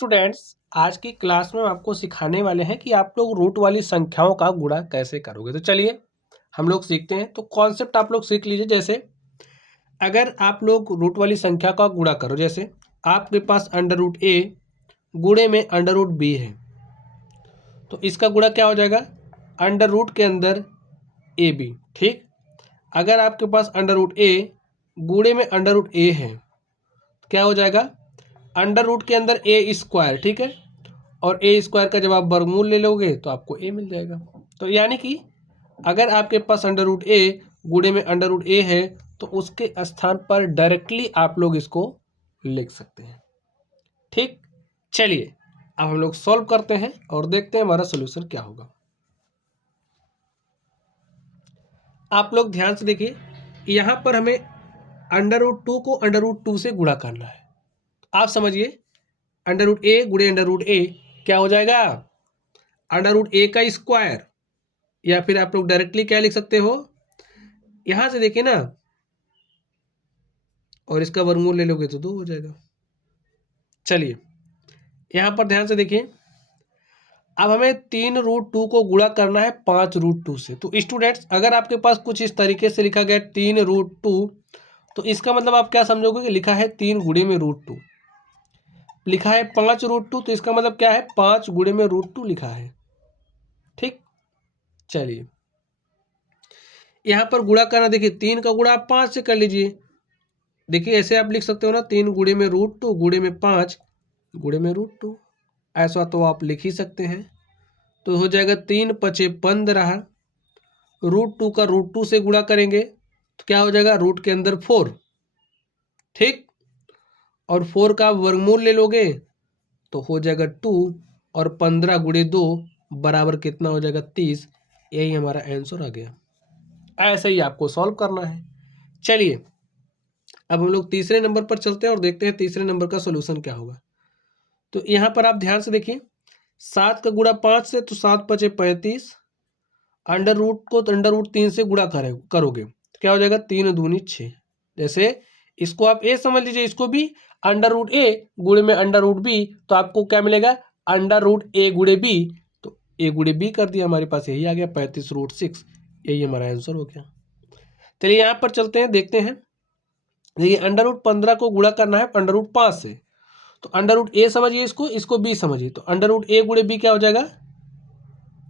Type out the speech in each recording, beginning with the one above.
Students, आज की class में हम आपको सिखाने वाले हैं कि आप लोग रूट वाली संख्याओं का गुणा कैसे करोगे। तो चलिए हम लोग सीखते हैं। तो कॉन्सेप्ट आप लोग सीख लीजिए। जैसे अगर आप लोग रूट वाली संख्या का गुणा करो, जैसे आपके पास अंडर रूट ए गुणे में अंडर रूट बी है, तो इसका गुणा क्या हो जाएगा? अंडर रूट के अंदर ए बी। ठीक, अगर आपके पास अंडर रूट ए गुणे में अंडर रूट ए है, तो क्या हो जाएगा? अंडर रूट के अंदर ए स्क्वायर। ठीक है, और ए स्क्वायर का जब आप वर्गमूल ले लोगे तो आपको ए मिल जाएगा। तो यानी कि अगर आपके पास अंडर रूट ए गुणे में अंडर रूट ए है, तो उसके स्थान पर डायरेक्टली आप लोग इसको लिख सकते हैं। ठीक, चलिए अब हम लोग सॉल्व करते हैं और देखते हैं हमारा सोल्यूशन क्या होगा। आप लोग ध्यान से देखिए, यहां पर हमें अंडर रूट टू को अंडर रूट टू से गुणा करना है। आप समझिए, अंडर रूट ए गुणे अंडर रूट ए क्या हो जाएगा? अंडर रूट ए का स्क्वायर, या फिर आप लोग डायरेक्टली क्या लिख सकते हो, यहां से देखिए ना, और इसका वर्गमूल ले लोगे तो 2 हो जाएगा। चलिए यहां पर ध्यान से देखिए, अब हमें 3√2 को गुणा करना है 5√2 से। तो स्टूडेंट्स, अगर आपके पास कुछ इस तरीके से लिखा गया 3√2, तो इसका मतलब आप क्या समझोगे कि लिखा है 3 गुणे में √2। लिखा है 5√2, तो इसका मतलब क्या है? 5 गुणे में √2 लिखा है। ठीक, चलिए यहां पर गुणा करना, देखिए 3 का गुणा आप 5 से कर लीजिए। देखिए ऐसे आप लिख सकते हो ना, 3 गुणे में √2 गुणे में 5 गुणे में √2, ऐसा तो आप लिख ही सकते हैं। तो हो जाएगा 3 पचे 15, √2 का √2 से गुणा करेंगे तो क्या हो जाएगा? रूट के अंदर 4। ठीक, और 4 का वर्गमूल ले लोगे तो हो जाएगा 2, और 15 गुणे 2 बराबर कितना हो जाएगा? 30। यही हमारा आंसर आ गया। ऐसे ही आपको सॉल्व करना है। चलिए अब हम लोग तीसरे नंबर पर चलते हैं और देखते हैं तीसरे नंबर का सोल्यूशन क्या होगा। तो यहाँ पर आप ध्यान से देखिए, 7 का गुणा 5 से, तो 7 पचे 35, अंडर रूट को तो अंडर रूट 3 से गुणा करोगे तो क्या हो जाएगा? 3 दूनी 6। जैसे इसको आप ए समझ लीजिए, इसको भी अंडर रूट ए गुणे में अंडर रूट बी, तो आपको क्या मिलेगा? अंडर रूट ए गुणे बी। तो ए गुणे बी कर दिया, हमारे पास यही आ गया 35√6। यही हमारा आंसर हो गया। चलिए यहाँ पर चलते हैं, देखते हैं। देखिए अंडर रूट 15 को गुणा करना है अंडर रूट 5 से, तो अंडर रूट ए समझिए, इसको बी समझिए। तो अंडर रूट ए गुणे बी क्या हो जाएगा?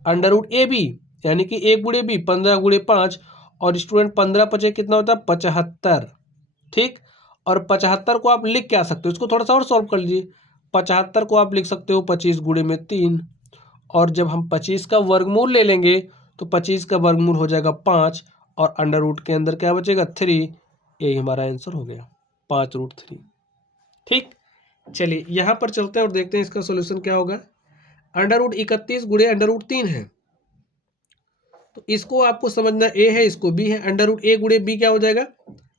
अंडर रूट ए बी, यानी कि ए गुणे बी 15 गुणे 5, और स्टूडेंट 15 पचे कितना होता है? 75। ठीक, और 75 को आप लिख क्या सकते हो, इसको थोड़ा सा और सॉल्व कर लीजिए। 75 को आप लिख सकते हो 25 गुणे में 3, और जब हम 25 का वर्गमूल ले लेंगे तो 25 का वर्गमूल हो जाएगा 5, और अंडर रूट के अंदर क्या बचेगा? 3। यही हमारा आंसर हो गया, 5√3। ठीक, चलिए यहाँ पर चलते हैं और देखते हैं इसका सोल्यूशन क्या होगा। अंडर रूट 31 गुणे अंडर रूट 3 है, तो इसको आपको समझना ए है, इसको बी है। अंडर रूट ए गुणे बी क्या हो जाएगा?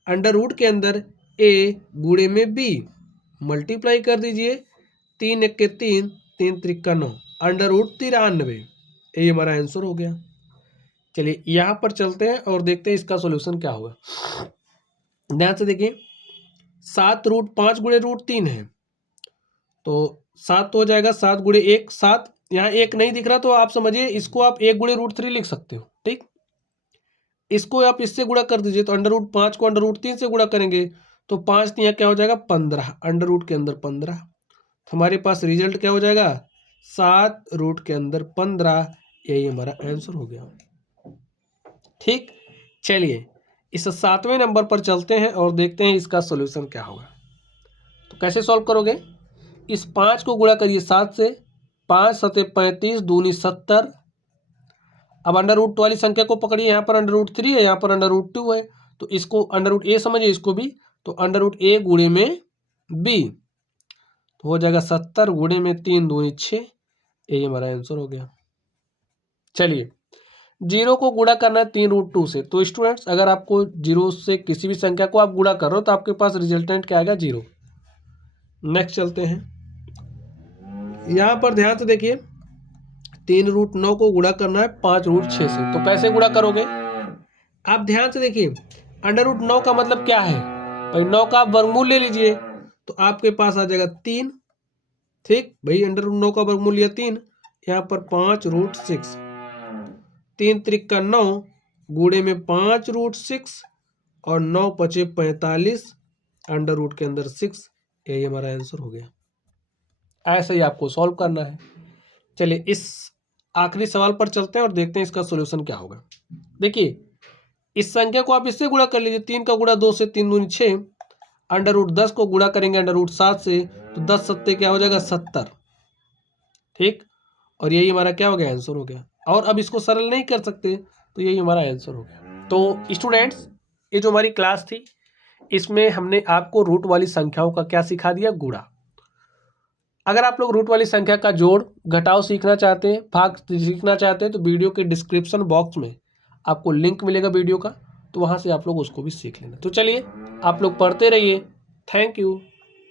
अंडर रूट के अंदर ए गुणे में बी, मल्टीप्लाई कर दीजिए। 3 1 के 3, 3 3 का 9, अंडर रूट 93। यही हमारा आंसर हो गया। चलिए यहाँ पर चलते हैं और देखते हैं इसका सोल्यूशन क्या होगा। ध्यान से देखिए, 7√5 गुणे रूट 3 है, तो 7 तो हो जाएगा 7 गुणे 1, 7। यहाँ 1 नहीं दिख रहा, तो आप समझिए इसको आप 1 गुणे रूट 3 लिख सकते हो। ठीक, इसको आप इससे गुणा कर दीजिए, तो अंडर रूट 5 को अंडर रूट 3 से गुणा करेंगे तो 5 यहाँ क्या हो जाएगा? 15, अंडर रूट के अंदर 15। हमारे पास रिजल्ट क्या हो जाएगा? 7 रूट के अंदर 15। यही हमारा आंसर हो गया। ठीक, चलिए इस 7वें नंबर पर चलते हैं और देखते हैं इसका सोल्यूशन क्या होगा। तो कैसे सॉल्व करोगे? इस 5 को गुणा करिए 7 से, 5 सते 35 दूनी 70। अब अंडर रूट वाली संख्या को पकड़िए, यहाँ पर अंडर रूट 3 है, यहाँ पर अंडर रूट 2 है, तो इसको अंडर रूट ए समझिए, इसको भी। तो अंडर रूट ए गुणे में बी, तो हो जाएगा 70 गुणे में 3 दूनी 6। यही हमारा आंसर हो गया। चलिए 0 को गुणा करना है 3√2 से। तो स्टूडेंट्स, अगर आपको 0 से किसी भी संख्या को आप गुणा कर रहे हो तो आपके पास रिजल्टेंट क्या आएगा? 0। नेक्स्ट चलते हैं, यहाँ पर ध्यान से देखिए, 3√9 को गुणा करना है 5√6 से। तो कैसे गुणा करोगे? आप ध्यान से देखिए, अंडर रूट 9 का मतलब क्या है भाई? 9 का आप वर्गमूल ले लीजिए, तो आपके पास आ जाएगा 3, ठीक भाई, अंडर रूट 9 का वर्गमूल लिया 3, यहाँ पर 5√6, 3 त्रिक 9, गुणे में 5√6 और 9 पचे 45, अंडर रूट के अंदर 6, यही हमारा आंसर हो गया। ऐसा ही आपको सॉल्व करना है। चलिए इस आखिरी सवाल पर चलते हैं और देखते हैं इसका सोल्यूशन क्या होगा। देखिए इस संख्या को आप इससे गुणा कर लीजिए, 3 का गुणा 2 से, 3 दूनी 6, अंडर रूट 10 को गुणा करेंगे अंडर रूट 7 से, तो 10 सत्ते क्या हो जाएगा 70, ठीक, और यही हमारा क्या हो गया आंसर हो गया। और अब इसको सरल नहीं कर सकते तो यही हमारा आंसर हो गया। तो स्टूडेंट्स ये जो हमारी क्लास थी इसमें हमने आपको रूट वाली संख्याओं का क्या सिखा दिया, गुणा। अगर आप लोग रूट वाली संख्या का जोड़ घटाव सीखना चाहते हैं, भाग सीखना चाहते हैं, तो वीडियो के डिस्क्रिप्शन बॉक्स में आपको लिंक मिलेगा वीडियो का, तो वहाँ से आप लोग उसको भी सीख लेना। तो चलिए आप लोग पढ़ते रहिए। Thank you.